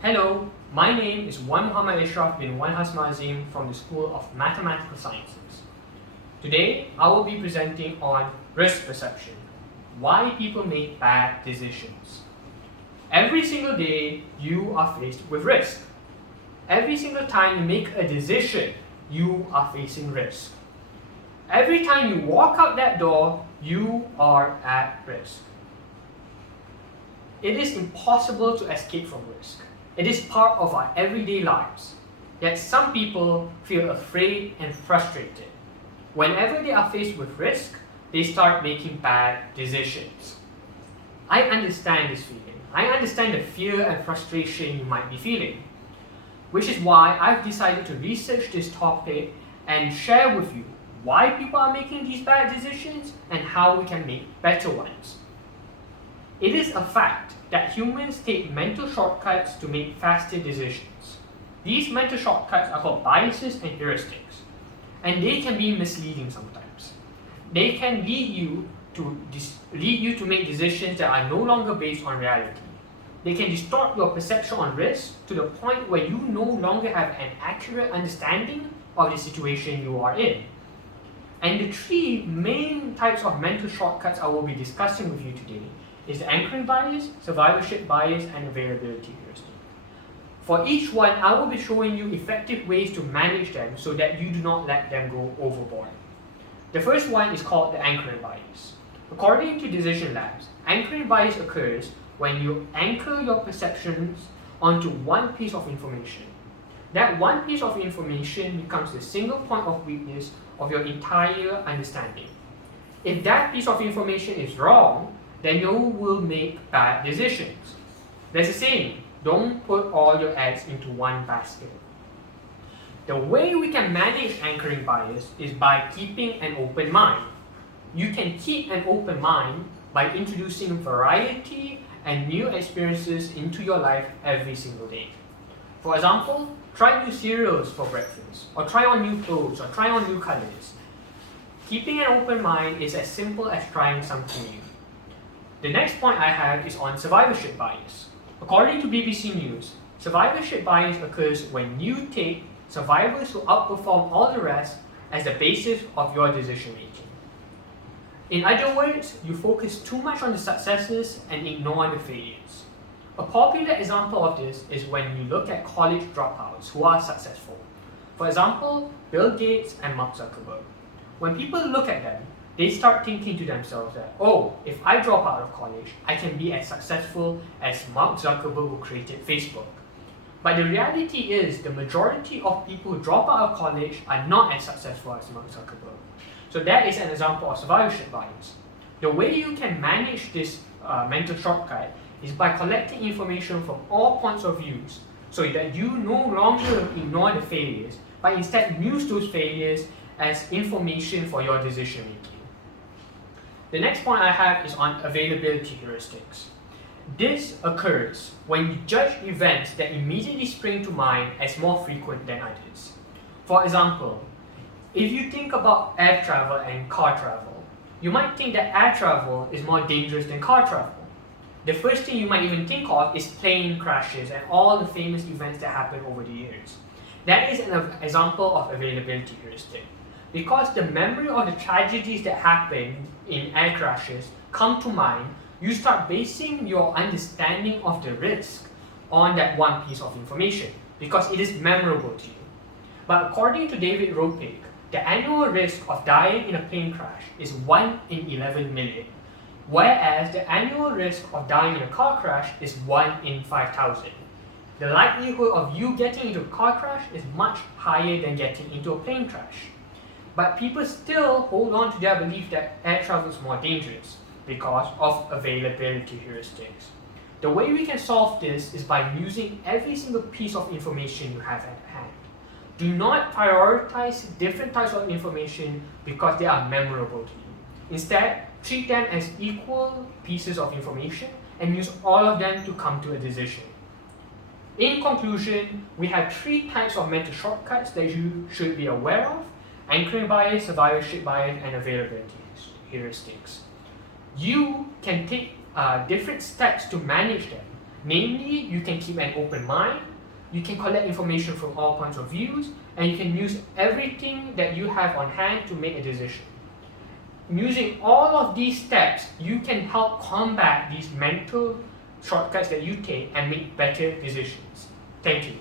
Hello, my name is Muhammad Isyraf bin Hasmar Azim from the School of Mathematical Sciences. Today, I will be presenting on risk perception, why people make bad decisions. Every single day, you are faced with risk. Every single time you make a decision, you are facing risk. Every time you walk out that door, you are at risk. It is impossible to escape from risk. It is part of our everyday lives. Yet some people feel afraid and frustrated. Whenever they are faced with risk, they start making bad decisions. I understand this feeling. I understand the fear and frustration you might be feeling, which is why I've decided to research this topic and share with you why people are making these bad decisions and how we can make better ones. It is a fact that humans take mental shortcuts to make faster decisions. These mental shortcuts are called biases and heuristics, and they can be misleading sometimes. They can lead you to make decisions that are no longer based on reality. They can distort your perception on risk to the point where you no longer have an accurate understanding of the situation you are in. And the three main types of mental shortcuts I will be discussing with you today is the anchoring bias, survivorship bias, and availability heuristic. For each one, I will be showing you effective ways to manage them so that you do not let them go overboard. The first one is called the anchoring bias. According to decision labs, anchoring bias occurs when you anchor your perceptions onto one piece of information. That one piece of information becomes the single point of weakness of your entire understanding. If that piece of information is wrong, then you will make bad decisions. There's a saying, don't put all your eggs into one basket. The way we can manage anchoring bias is by keeping an open mind. You can keep an open mind by introducing variety and new experiences into your life every single day. For example, try new cereals for breakfast, or try on new clothes, or try on new colors. Keeping an open mind is as simple as trying something new. The next point I have is on survivorship bias. According to BBC News, survivorship bias occurs when you take survivors who outperform all the rest as the basis of your decision making. In other words, you focus too much on the successes and ignore the failures. A popular example of this is when you look at college dropouts who are successful. For example, Bill Gates and Mark Zuckerberg. When people look at them, they start thinking to themselves that, oh, if I drop out of college, I can be as successful as Mark Zuckerberg who created Facebook. But the reality is the majority of people who drop out of college are not as successful as Mark Zuckerberg. So that is an example of survivorship bias. The way you can manage this mental shortcut is by collecting information from all points of view so that you no longer ignore the failures, but instead use those failures as information for your decision making. The next point I have is on availability heuristics. This occurs when you judge events that immediately spring to mind as more frequent than others. For example, if you think about air travel and car travel, you might think that air travel is more dangerous than car travel. The first thing you might even think of is plane crashes and all the famous events that happen over the years. That is an example of availability heuristic. Because the memory of the tragedies that happen in air crashes come to mind, you start basing your understanding of the risk on that one piece of information because it is memorable to you. But according to David Ropik, the annual risk of dying in a plane crash is 1 in 11 million, whereas the annual risk of dying in a car crash is 1 in 5,000. The likelihood of you getting into a car crash is much higher than getting into a plane crash. But people still hold on to their belief that air travel is more dangerous because of availability heuristics. The way we can solve this is by using every single piece of information you have at hand. Do not prioritize different types of information because they are memorable to you. Instead, treat them as equal pieces of information and use all of them to come to a decision. In conclusion, we have three types of mental shortcuts that you should be aware of: anchoring bias, survivorship bias, and availability heuristics. You can take different steps to manage them, Namely, you can keep an open mind, you can collect information from all points of views, and you can use everything that you have on hand to make a decision. Using all of these steps, you can help combat these mental shortcuts that you take and make better decisions. Thank you.